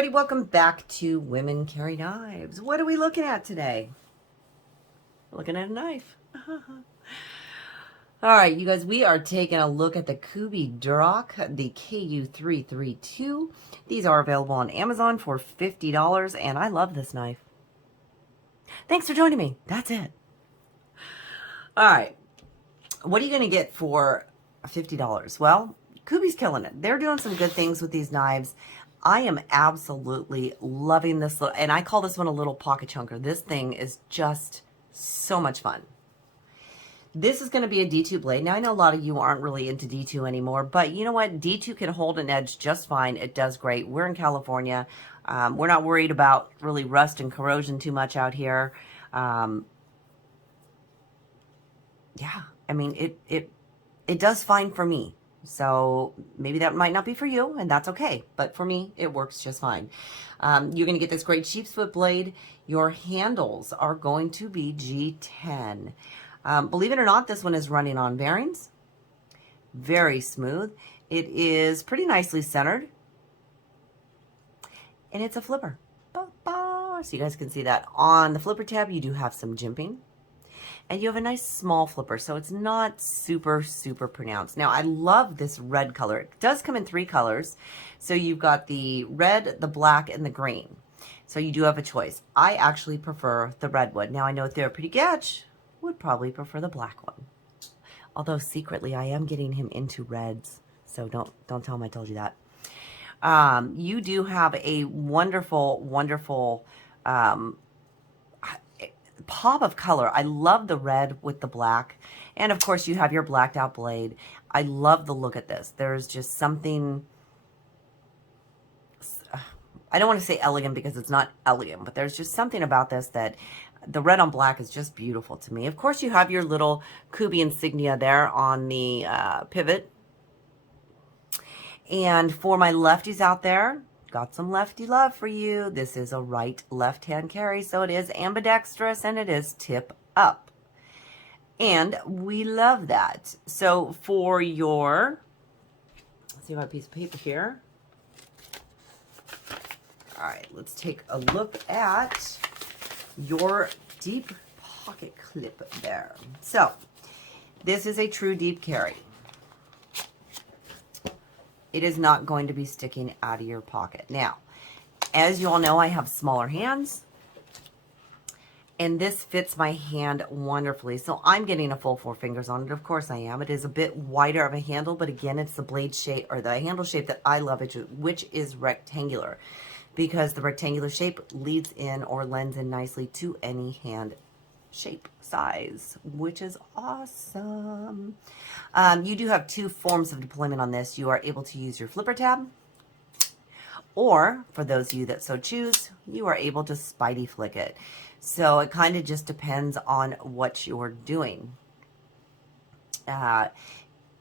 everybody, welcome back to Women Carry Knives. What are we looking at today? We're looking at a knife. All right, you guys, we are taking a look at the Kubey Duroc, the KU332. These are available on Amazon for $50, and I love this knife. Thanks for joining me. That's it. All right, what are you going to get for $50? Well, Kubey's killing it. They're doing some good things with these knives. I am absolutely loving this little, and I call this one a little pocket chunker. This thing is just so much fun. This is going to be a D2 blade. Now, I know a lot of you aren't really into D2 anymore, but you know what? D2 can hold an edge just fine. It does great. We're in California. We're not worried about really rust and corrosion too much out here. Yeah, I mean, it does fine for me. So maybe that might not be for you, and that's okay. But for me, it works just fine. You're going to get this great sheepsfoot blade. Your handles are going to be G10. Believe it or not, this one is running on bearings. Very smooth. It is pretty nicely centered. And it's a flipper. So you guys can see that. On the flipper tab, you do have some jimping. And you have a nice small flipper, so it's not super, super pronounced. Now, I love this red color. It does come in 3 colors. So you've got the red, the black, and the green. So you do have a choice. I actually prefer the red one. Now, I know Therapeutic Edge would probably prefer the black one. Although secretly, I am getting him into reds. So don't tell him I told you that. You do have a wonderful, wonderful pop of color. I love the red with the black. And of course, you have your blacked out blade. I love the look at this. There's just something, I don't want to say elegant because it's not elegant, but there's just something about this that the red on black is just beautiful to me. Of course, you have your little Kubey insignia there on the pivot. And for my lefties out there, got some lefty love for you. This is a right left-hand carry, so it is ambidextrous and it is tip up. And we love that. So for your, let's see, my piece of paper here. All right, let's take a look at your deep pocket clip there. So this is a true deep carry. It is not going to be sticking out of your pocket. Now, as you all know, I have smaller hands, and this fits my hand wonderfully. So I'm getting a full 4 fingers on it. Of course I am. It is a bit wider of a handle, but again, it's the blade shape or the handle shape that I love, which is rectangular, because the rectangular shape leads in or lends in nicely to any hand shape size, which is awesome. You do have 2 forms of deployment on this. You are able to use your flipper tab, or for those of you that so choose, you are able to spidey flick it. So it kind of just depends on what you're doing. As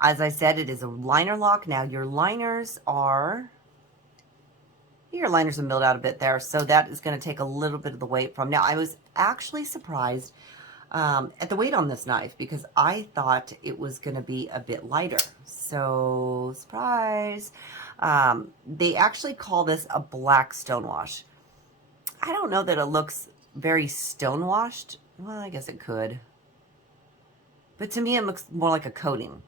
I said, it is a liner lock. Now your liners are milled out a bit there, so that is going to take a little bit of the weight from. Now, I was actually surprised at the weight on this knife because I thought it was going to be a bit lighter. So, surprise. They actually call this a black stonewash. I don't know that it looks very stonewashed. Well, I guess it could. But to me, it looks more like a coating.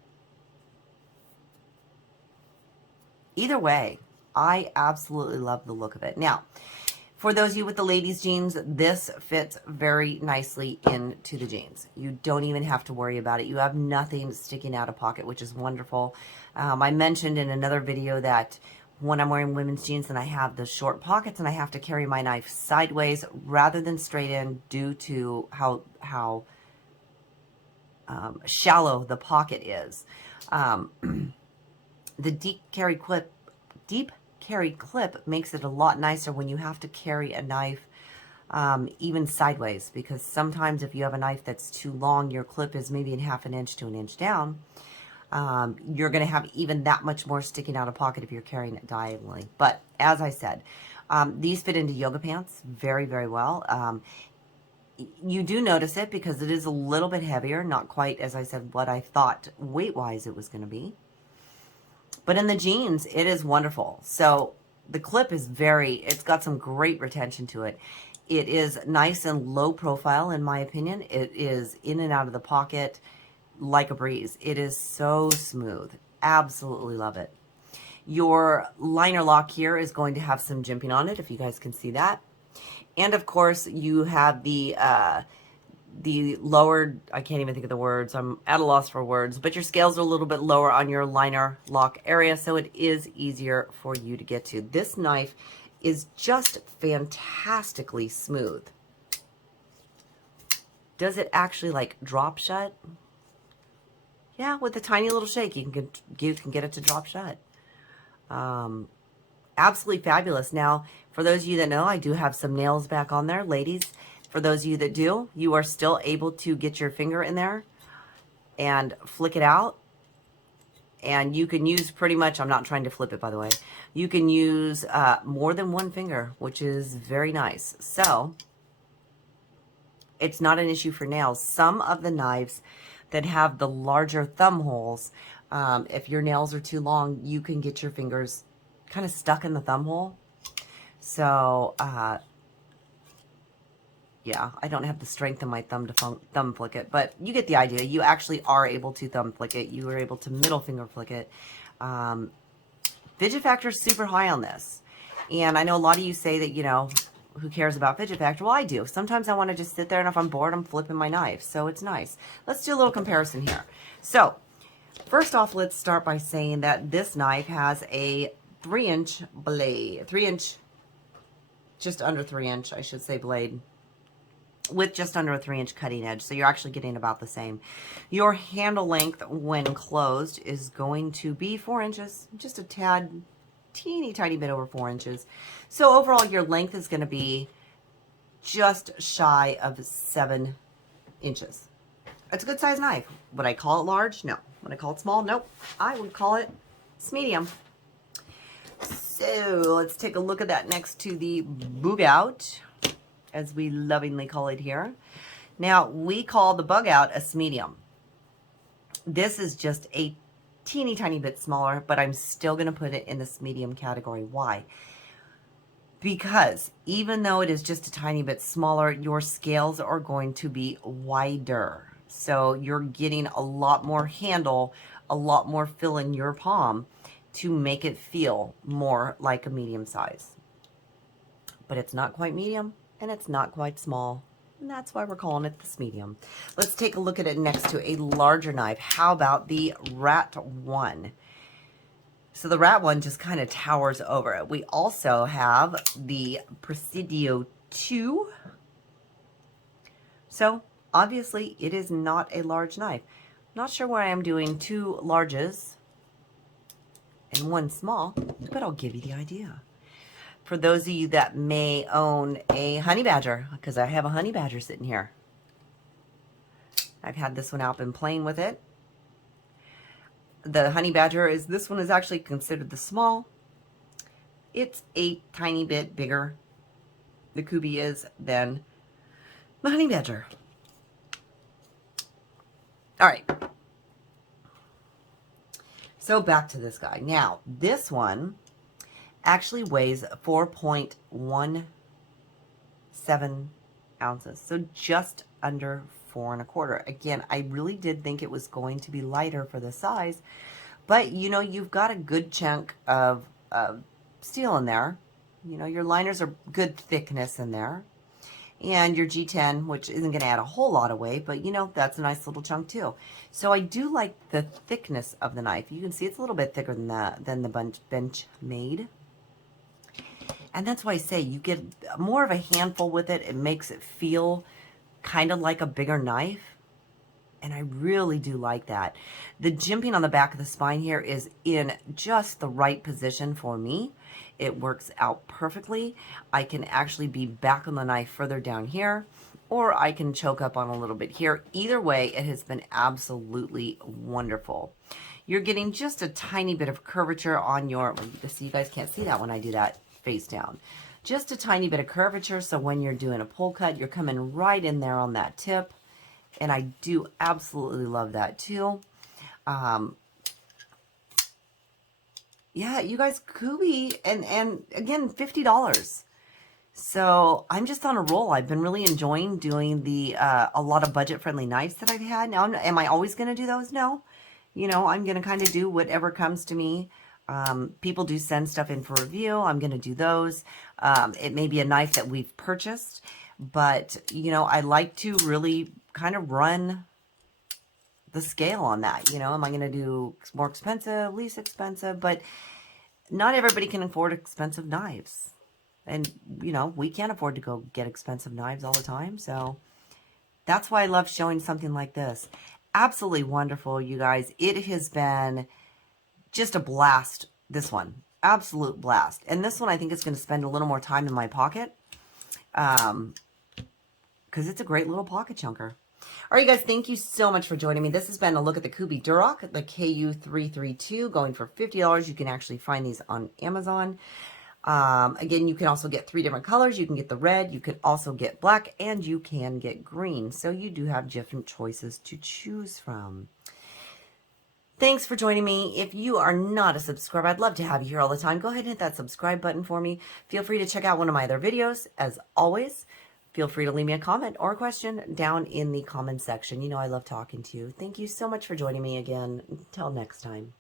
Either way, I absolutely love the look of it. Now, for those of you with the ladies' jeans, this fits very nicely into the jeans. You don't even have to worry about it. You have nothing sticking out of pocket, which is wonderful. I mentioned in another video that when I'm wearing women's jeans and I have the short pockets and I have to carry my knife sideways rather than straight in due to how shallow the pocket is. The deep carry clip makes it a lot nicer when you have to carry a knife even sideways, because sometimes if you have a knife that's too long, your clip is maybe in ½ an inch to an inch down, you're going to have even that much more sticking out of pocket if you're carrying it diagonally. But as I said, these fit into yoga pants very, very well. You do notice it because it is a little bit heavier, not quite, as I said, what I thought weight-wise it was going to be. But in the jeans, it is wonderful. So the clip is it's got some great retention to it. It is nice and low profile, in my opinion. It is in and out of the pocket like a breeze. It is so smooth. Absolutely love it. Your liner lock here is going to have some jimping on it, if you guys can see that. And of course, you have the lowered, I can't even think of the words, I'm at a loss for words, but your scales are a little bit lower on your liner lock area, so it is easier for you to get to. This knife is just fantastically smooth. Does it actually like drop shut? Yeah, with a tiny little shake, you can get it to drop shut. Absolutely fabulous. Now, for those of you that know, I do have some nails back on there. Ladies, for those of you that do, you are still able to get your finger in there and flick it out. And you can use pretty much, I'm not trying to flip it, by the way. You can use more than one finger, which is very nice. So, it's not an issue for nails. Some of the knives that have the larger thumb holes, if your nails are too long, you can get your fingers kind of stuck in the thumb hole. So, yeah, I don't have the strength in my thumb to thumb flick it, but you get the idea. You actually are able to thumb flick it. You are able to middle finger flick it. Fidget factor is super high on this. And I know a lot of you say that, you know, who cares about fidget factor? Well, I do. Sometimes I want to just sit there, and if I'm bored, I'm flipping my knife. So it's nice. Let's do a little comparison here. So, first off, let's start by saying that this knife has a 3-inch blade. 3-inch, just under 3-inch, I should say, blade, with just under a 3-inch cutting edge. So you're actually getting about the same. Your handle length when closed is going to be 4 inches, just a tad, teeny tiny bit over 4 inches. So overall, your length is going to be just shy of 7 inches. It's a good size knife. Would I call it large? No. Would I call it small? Nope. I would call it medium. So let's take a look at that next to the bug out, as we lovingly call it here. Now, we call the bug out a medium. This is just a teeny tiny bit smaller, but I'm still going to put it in this medium category. Why? Because even though it is just a tiny bit smaller, your scales are going to be wider. So you're getting a lot more handle, a lot more fill in your palm to make it feel more like a medium size. But it's not quite medium, and it's not quite small. And that's why we're calling it this medium. Let's take a look at it next to a larger knife. How about the Rat 1? So the Rat 1 just kind of towers over it. We also have the Presidio 2. So obviously it is not a large knife. Not sure why I'm doing 2 larges and 1 small, but I'll give you the idea. For those of you that may own a honey badger, because I have a honey badger sitting here. I've had this one out, been playing with it. The honey badger this one is actually considered the small. It's a tiny bit bigger, the Kubey is, than the honey badger. All right. So back to this guy. Now, this one actually weighs 4.17 ounces. So just under 4 1/4. Again, I really did think it was going to be lighter for the size, but you know, you've got a good chunk of steel in there. You know, your liners are good thickness in there, and your G10, which isn't going to add a whole lot of weight, but you know, that's a nice little chunk too. So I do like the thickness of the knife. You can see it's a little bit thicker than the Benchmade. And that's why I say you get more of a handful with it. It makes it feel kind of like a bigger knife. And I really do like that. The jimping on the back of the spine here is in just the right position for me. It works out perfectly. I can actually be back on the knife further down here, or I can choke up on a little bit here. Either way, it has been absolutely wonderful. You're getting just a tiny bit of curvature on your, so you guys can't see that when I do that face down. Just a tiny bit of curvature, so when you're doing a pull cut, you're coming right in there on that tip. And I do absolutely love that too. Yeah, you guys, Kubey, and again, $50. So I'm just on a roll. I've been really enjoying doing the a lot of budget-friendly knives that I've had. Now, am I always going to do those? No. You know, I'm going to kind of do whatever comes to me. People do send stuff in for review. I'm going to do those. It may be a knife that we've purchased, but, you know, I like to really kind of run the scale on that. You know, am I going to do more expensive, least expensive? But not everybody can afford expensive knives. And, you know, we can't afford to go get expensive knives all the time. So that's why I love showing something like this. Absolutely wonderful, you guys. It has been just a blast, this one. Absolute blast. And this one I think is going to spend a little more time in my pocket. Because it's a great little pocket chunker. All right, you guys, thank you so much for joining me. This has been a look at the Kubey Duroc, the KU332, going for $50. You can actually find these on Amazon. Again, you can also get 3 different colors. You can get the red, you can also get black, and you can get green. So you do have different choices to choose from. Thanks for joining me. If you are not a subscriber, I'd love to have you here all the time. Go ahead and hit that subscribe button for me. Feel free to check out one of my other videos. As always, feel free to leave me a comment or a question down in the comment section. You know I love talking to you. Thank you so much for joining me again. Until next time.